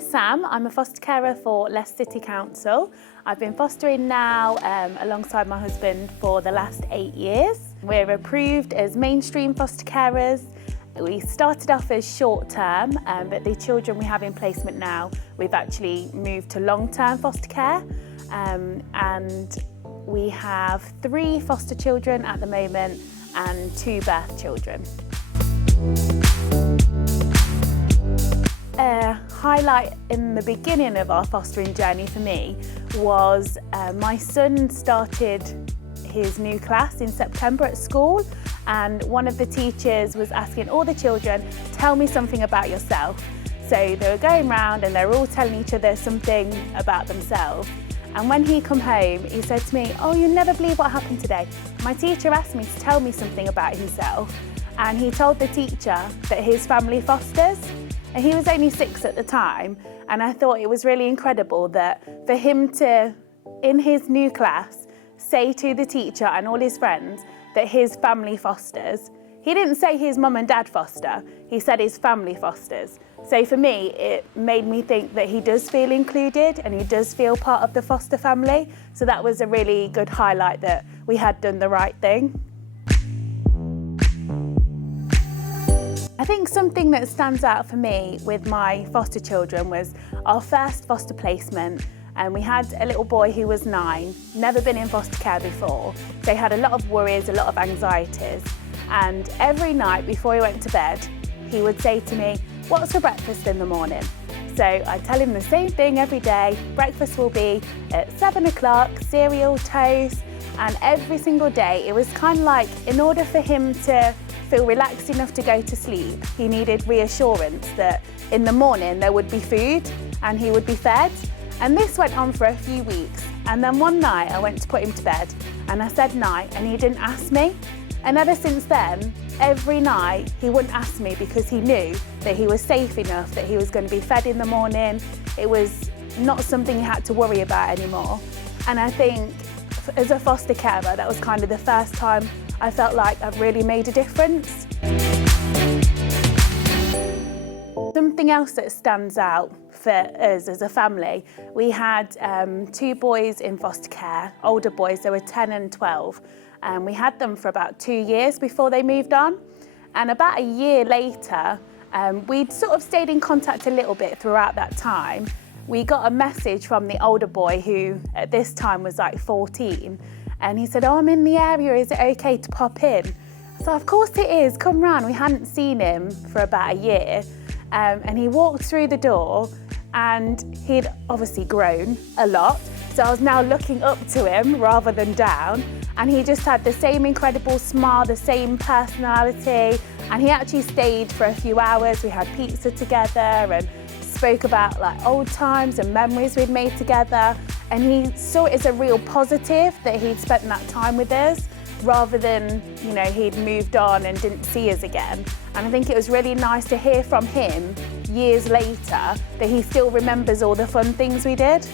name's Sam. I'm a foster carer for Leicester City Council. I've been fostering now alongside my husband for the last 8 years. We're approved as mainstream foster carers. We started off as short-term, but the children we have in placement now, we've actually moved to long-term foster care. And we have 3 foster children at the moment and 2 birth children. A highlight in the beginning of our fostering journey for me was my son started his new class in September at school, and one of the teachers was asking all the children, tell me something about yourself. So they were going round and they were all telling each other something about themselves. And when he come home, he said to me, oh, you'll never believe what happened today. My teacher asked me to tell me something about himself, and he told the teacher that his family fosters. And he was only 6 at the time, and I thought it was really incredible that for him to, in his new class, say to the teacher and all his friends that his family fosters. He didn't say his mum and dad foster, he said his family fosters. So for me, it made me think that he does feel included and he does feel part of the foster family. So that was a really good highlight that we had done the right thing. I think something that stands out for me with my foster children was our first foster placement. And we had a little boy who was 9, never been in foster care before. So he had a lot of worries, a lot of anxieties. And every night before he went to bed, he would say to me, what's for breakfast in the morning? So I tell him the same thing every day. Breakfast will be at 7 o'clock, cereal, toast. And every single day, it was kind of like, in order for him to feel relaxed enough to go to sleep, he needed reassurance that in the morning there would be food and he would be fed. And this went on for a few weeks. And then one night I went to put him to bed and I said night and he didn't ask me. And ever since then, every night he wouldn't ask me because he knew that he was safe enough, that he was going to be fed in the morning. It was not something he had to worry about anymore. And I think as a foster carer, that was kind of the first time I felt like I've really made a difference. Something else that stands out for us as a family, we had 2 boys in foster care, older boys, they were 10 and 12. And we had them for about 2 years before they moved on. And about a year later, we'd sort of stayed in contact a little bit throughout that time. We got a message from the older boy who at this time was like 14. And he said, oh, I'm in the area, is it okay to pop in? So of course it is, come round. We hadn't seen him for about a year. And he walked through the door and he'd obviously grown a lot. So I was now looking up to him rather than down. And he just had the same incredible smile, the same personality. And he actually stayed for a few hours. We had pizza together and spoke about like old times and memories we'd made together. And he saw it as a real positive that he'd spent that time with us, rather than, you know, he'd moved on and didn't see us again. And I think it was really nice to hear from him years later that he still remembers all the fun things we did.